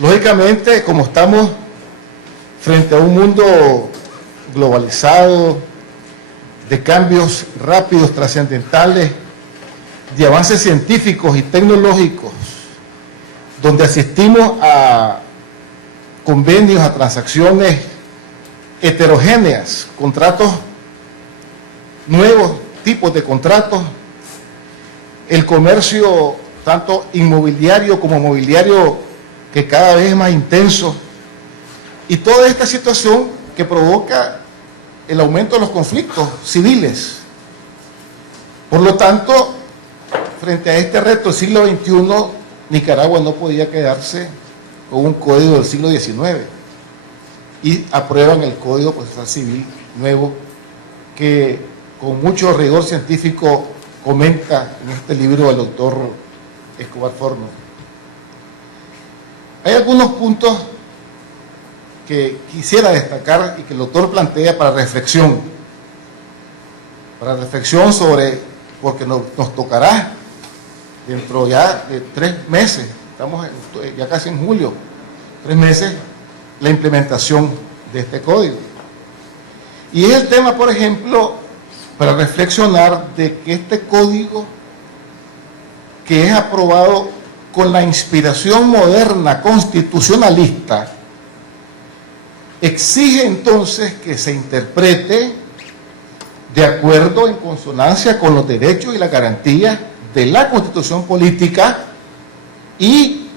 Lógicamente, como estamos frente a un mundo globalizado, de cambios rápidos, trascendentales, de avances científicos y tecnológicos, donde asistimos a convenios, a transacciones heterogéneas, contratos, nuevos tipos de contratos, el comercio tanto inmobiliario como mobiliario que cada vez es más intenso, y toda esta situación que provoca el aumento de los conflictos civiles. Por lo tanto, frente a este reto del siglo XXI, Nicaragua no podía quedarse con un código del siglo XIX y aprueban el Código Procesal Civil nuevo que con mucho rigor científico comenta en este libro del doctor Escobar Forno. Hay algunos puntos que quisiera destacar y que el doctor plantea para reflexión sobre, porque nos tocará dentro ya de 3 meses, estamos ya casi en julio, 3 meses, la implementación de este código. Y es el tema, por ejemplo, para reflexionar de que este código, que es aprobado con la inspiración moderna constitucionalista, exige entonces que se interprete de acuerdo, en consonancia con los derechos y las garantías de la Constitución política y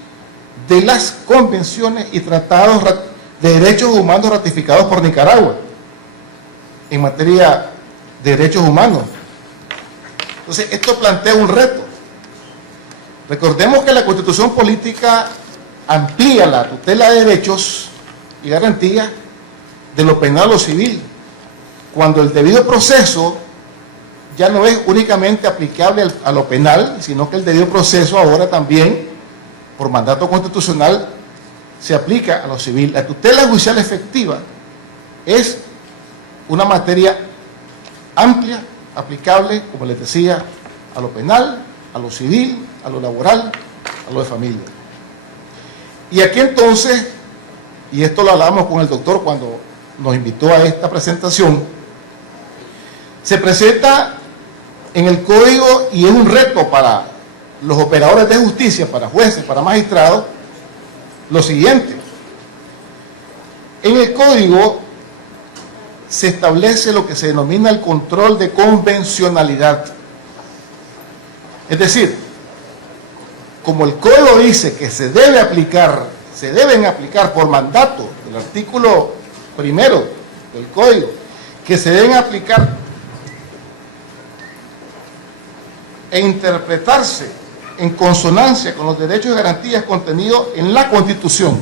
de las convenciones y tratados de derechos humanos ratificados por Nicaragua en materia de derechos humanos. Entonces, esto plantea un reto. Recordemos que la Constitución política amplía la tutela de derechos y garantías de lo penal a lo civil, cuando el debido proceso ya no es únicamente aplicable a lo penal, sino que el debido proceso ahora también, por mandato constitucional, se aplica a lo civil. La tutela judicial efectiva es una materia amplia, aplicable, como les decía, a lo penal, a lo civil, a lo laboral, a lo de familia. Y aquí entonces, y esto lo hablamos con el doctor cuando nos invitó a esta presentación, se presenta en el código, y es un reto para los operadores de justicia, para jueces, para magistrados, lo siguiente. En el código se establece lo que se denomina el control de convencionalidad. Es decir, como el código dice que se deben aplicar por mandato del artículo 1 del código, que se deben aplicar e interpretarse en consonancia con los derechos y garantías contenidos en la Constitución,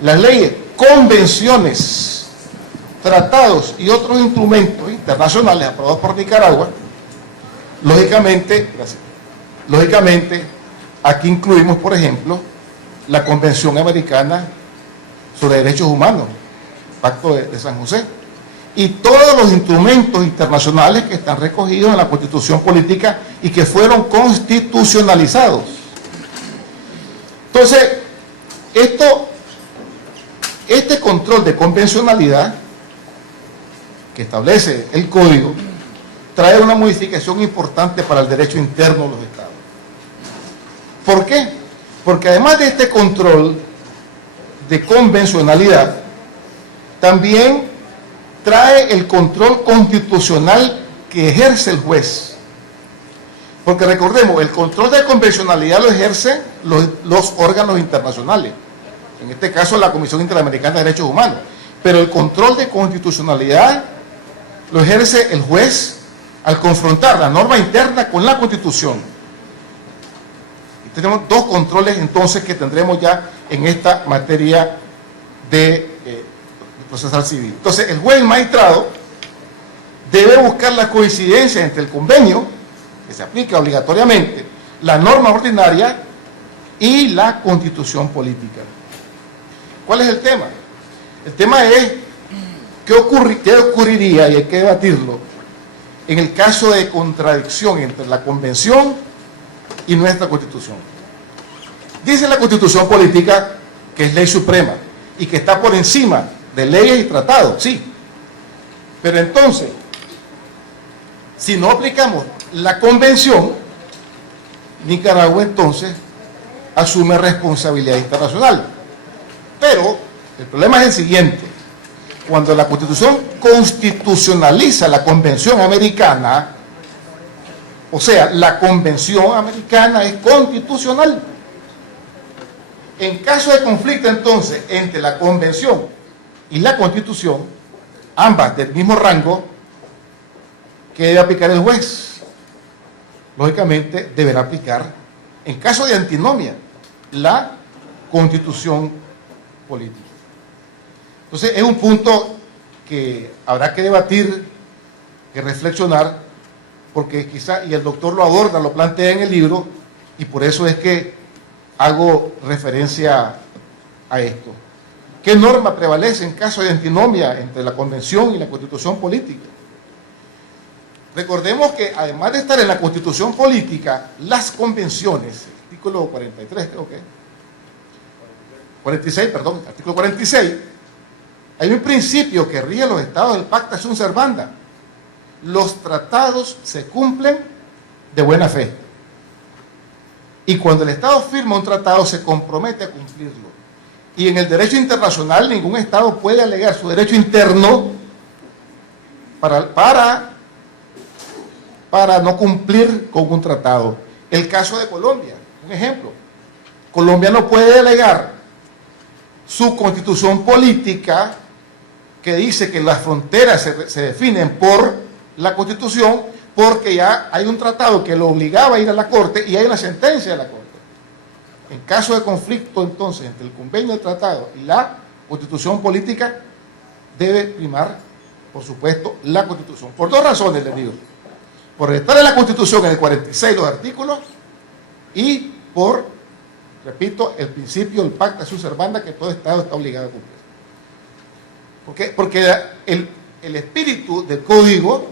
las leyes, convenciones, tratados y otros instrumentos internacionales aprobados por Nicaragua. Lógicamente, aquí incluimos, por ejemplo, la Convención Americana sobre Derechos Humanos, Pacto de San José, y todos los instrumentos internacionales que están recogidos en la Constitución política y que fueron constitucionalizados. Entonces, este control de convencionalidad que establece el Código trae una modificación importante para el derecho interno de los Estados. ¿Por qué? Porque además de este control de convencionalidad, también trae el control constitucional que ejerce el juez. Porque recordemos, el control de convencionalidad lo ejercen los órganos internacionales, en este caso la Comisión Interamericana de Derechos Humanos, pero el control de constitucionalidad lo ejerce el juez al confrontar la norma interna con la Constitución. Y tenemos 2 controles entonces que tendremos ya en esta materia de procesal civil. Entonces, el juez y el magistrado debe buscar la coincidencia entre el convenio, que se aplica obligatoriamente, la norma ordinaria y la Constitución política. ¿Cuál es el tema? El tema es qué ocurriría, y hay que debatirlo, en el caso de contradicción entre la Convención y nuestra Constitución. Dice la Constitución política que es ley suprema y que está por encima de leyes y tratados, sí. Pero entonces, si no aplicamos la convención, Nicaragua entonces asume responsabilidad internacional. Pero el problema es el siguiente: cuando la Constitución constitucionaliza la Convención Americana, o sea, la Convención Americana es constitucional. En caso de conflicto entonces entre la Convención y la Constitución, ambas del mismo rango, ¿qué debe aplicar el juez? Lógicamente deberá aplicar, en caso de antinomia, la Constitución política. Entonces es un punto que habrá que debatir, que reflexionar, porque quizá, y el doctor lo aborda, lo plantea en el libro, y por eso es que hago referencia a esto. ¿Qué norma prevalece en caso de antinomia entre la Convención y la Constitución política? Recordemos que además de estar en la Constitución política, las convenciones, artículo 43 creo que, 46, perdón, artículo 46, hay un principio que rige los estados del pacta sunt servanda: los tratados se cumplen de buena fe. Y cuando el Estado firma un tratado, se compromete a cumplirlo. Y en el derecho internacional, ningún Estado puede alegar su derecho interno para no cumplir con un tratado. El caso de Colombia, un ejemplo. Colombia no puede alegar su constitución política, que dice que las fronteras se definen por la Constitución, porque ya hay un tratado que lo obligaba a ir a la Corte y hay una sentencia de la Corte. En caso de conflicto, entonces, entre el convenio del tratado y la Constitución política, debe primar, por supuesto, la Constitución. Por dos razones, les digo: por estar en la Constitución en el 46 los artículos, y por, repito, el principio del pacta sunt servanda, que todo Estado está obligado a cumplir. ¿Por qué? Porque el espíritu del código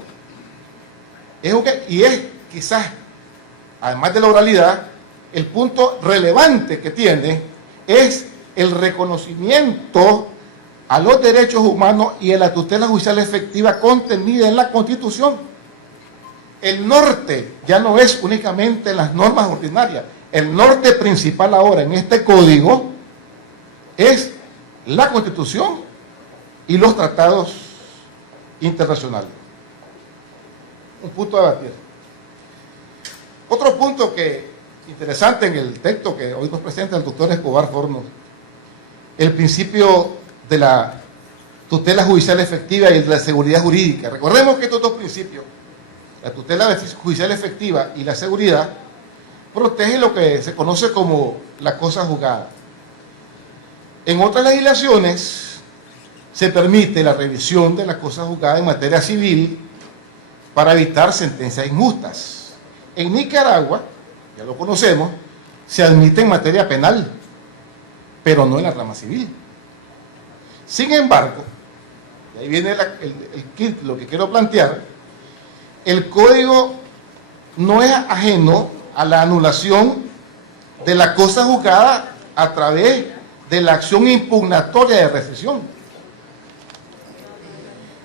es quizás, además de la oralidad, el punto relevante que tiene es el reconocimiento a los derechos humanos y a la tutela judicial efectiva contenida en la Constitución. El norte ya no es únicamente en las normas ordinarias. El norte principal ahora en este código es la Constitución y los tratados internacionales. Un punto a debatir. Otro punto interesante en el texto que hoy nos presenta el doctor Escobar Fornos: el principio de la tutela judicial efectiva y de la seguridad jurídica. Recordemos que estos dos principios, la tutela judicial efectiva y la seguridad, protegen lo que se conoce como la cosa juzgada. En otras legislaciones se permite la revisión de la cosa juzgada en materia civil para evitar sentencias injustas. En Nicaragua, ya lo conocemos, se admite en materia penal, pero no en la rama civil. Sin embargo, y ahí viene el kit, lo que quiero plantear: el código no es ajeno a la anulación de la cosa juzgada a través de la acción impugnatoria de rescisión.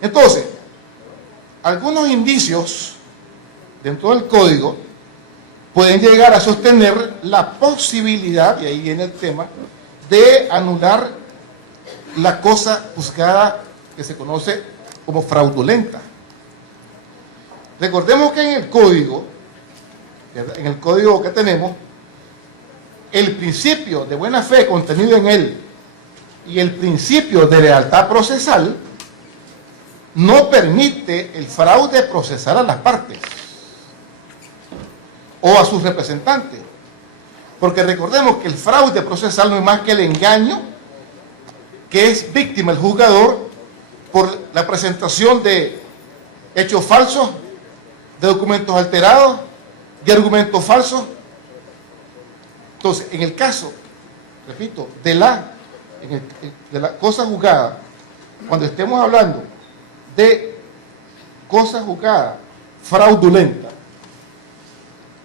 Entonces, algunos indicios dentro del código pueden llegar a sostener la posibilidad, y ahí viene el tema, de anular la cosa juzgada que se conoce como fraudulenta. Recordemos que en el código que tenemos, el principio de buena fe contenido en él y el principio de lealtad procesal no permite el fraude procesal a las partes o a sus representantes, porque recordemos que el fraude procesal no es más que el engaño que es víctima el juzgador por la presentación de hechos falsos, de documentos alterados, de argumentos falsos. Entonces, en el caso, repito, de la cosa juzgada, cuando estemos hablando de cosa juzgada fraudulenta,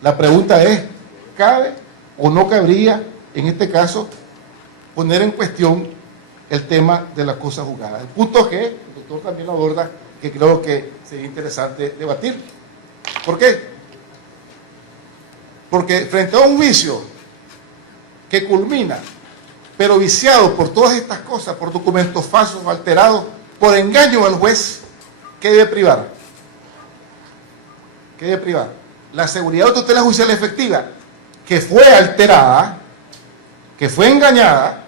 la pregunta es: ¿cabe o no cabría en este caso poner en cuestión el tema de la cosa juzgada. El punto G, el doctor también lo aborda, que creo que sería interesante debatir. ¿Por qué? Porque frente a un juicio que culmina, pero viciado por todas estas cosas, por documentos falsos, alterados, por engaño al juez, ¿qué debe privar? ¿Qué debe privar? La seguridad de tutela judicial efectiva, que fue alterada, que fue engañada,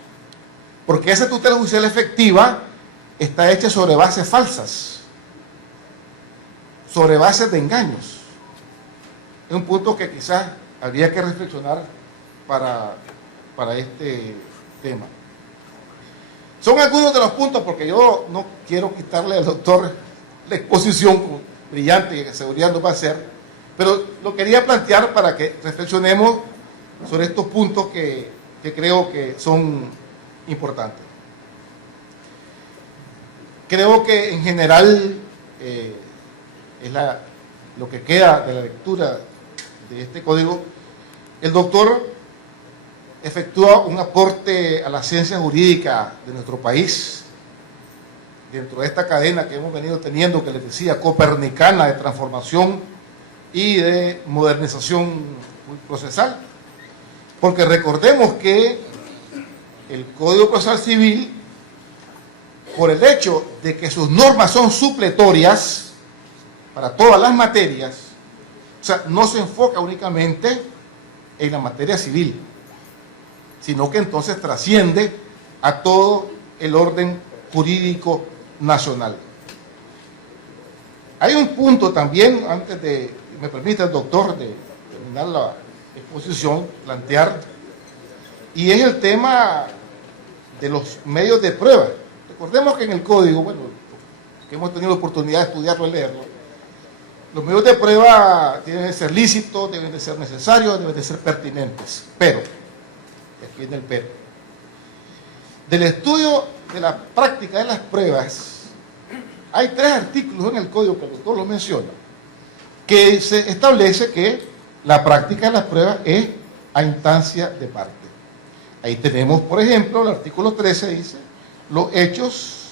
porque esa tutela judicial efectiva está hecha sobre bases falsas, sobre bases de engaños. Es un punto que quizás habría que reflexionar para este tema. Son algunos de los puntos, porque yo no quiero quitarle al doctor la exposición brillante que seguridad nos va a hacer, pero lo quería plantear para que reflexionemos sobre estos puntos que creo que son importantes. Creo que en general es lo que queda de la lectura de este código. El doctor efectúa un aporte a la ciencia jurídica de nuestro país, dentro de esta cadena que hemos venido teniendo, que les decía, copernicana, de transformación y de modernización procesal. Porque recordemos que el Código Procesal Civil, por el hecho de que sus normas son supletorias para todas las materias, o sea, no se enfoca únicamente en la materia civil, sino que entonces trasciende a todo el orden jurídico nacional. Hay un punto también, antes de que me permita el doctor de terminar la exposición, plantear, y es el tema de los medios de prueba. Recordemos que en el código, bueno, que hemos tenido la oportunidad de estudiarlo y leerlo, los medios de prueba deben de ser lícitos, deben de ser necesarios, deben de ser pertinentes, pero, aquí viene el pero, del estudio de la práctica de las pruebas, hay 3 artículos en el código, que el doctor lo menciona, que se establece que la práctica de las pruebas es a instancia de parte. Ahí tenemos, por ejemplo, el artículo 13 dice, los hechos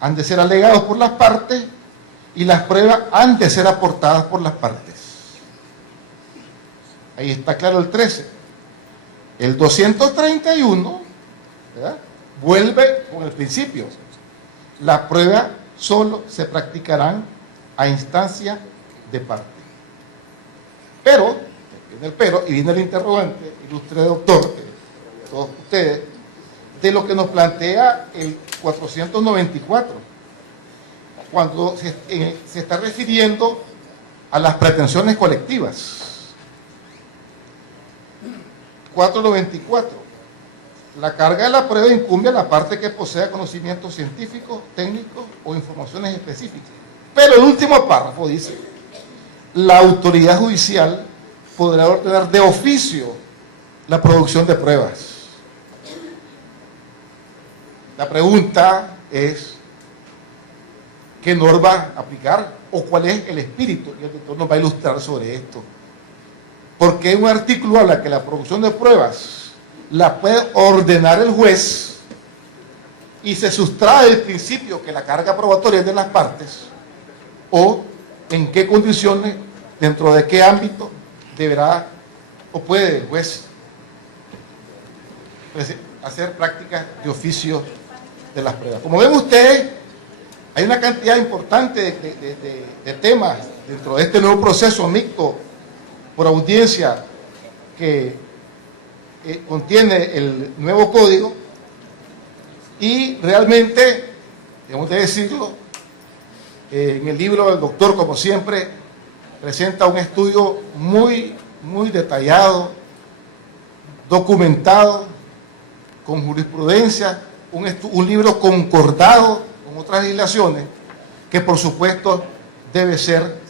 han de ser alegados por las partes y las pruebas han de ser aportadas por las partes. Ahí está claro el 13. El 231, ¿verdad?, vuelve con el principio. Las pruebas solo se practicarán a instancia de parte. Pero, viene el pero y viene el interrogante, ilustre doctor, todos ustedes, de lo que nos plantea el 494, cuando se está refiriendo a las pretensiones colectivas. 494. La carga de la prueba incumbe a la parte que posea conocimientos científicos, técnicos o informaciones específicas. Pero el último párrafo dice, la autoridad judicial podrá ordenar de oficio la producción de pruebas. La pregunta es, ¿qué norma aplicar? ¿O cuál es el espíritu? Y el doctor nos va a ilustrar sobre esto. Porque un artículo habla que la producción de pruebas la puede ordenar el juez y se sustrae el principio que la carga probatoria es de las partes, o en qué condiciones, dentro de qué ámbito deberá o puede el juez hacer prácticas de oficio de las pruebas. Como ven ustedes, hay una cantidad importante de temas dentro de este nuevo proceso mixto por audiencia que contiene el nuevo código, y realmente, debemos de decirlo, en el libro del doctor, como siempre, presenta un estudio muy detallado, documentado, con jurisprudencia, un libro concordado con otras legislaciones, que por supuesto debe ser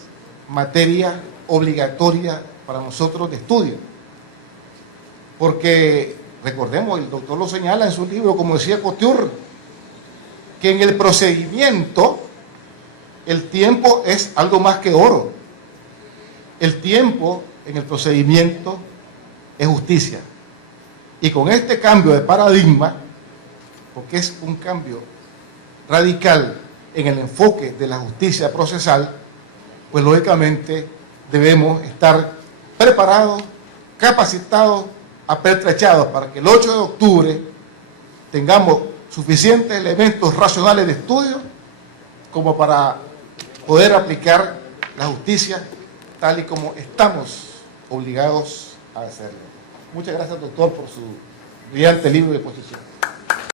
materia obligatoria para nosotros de estudio. Porque, recordemos, el doctor lo señala en su libro, como decía Couture, que en el procedimiento el tiempo es algo más que oro. El tiempo en el procedimiento es justicia. Y con este cambio de paradigma, porque es un cambio radical en el enfoque de la justicia procesal, pues lógicamente debemos estar preparados, capacitados, apertrechados para que el 8 de octubre tengamos suficientes elementos racionales de estudio como para poder aplicar la justicia tal y como estamos obligados a hacerlo. Muchas gracias, doctor, por su brillante libro de exposición.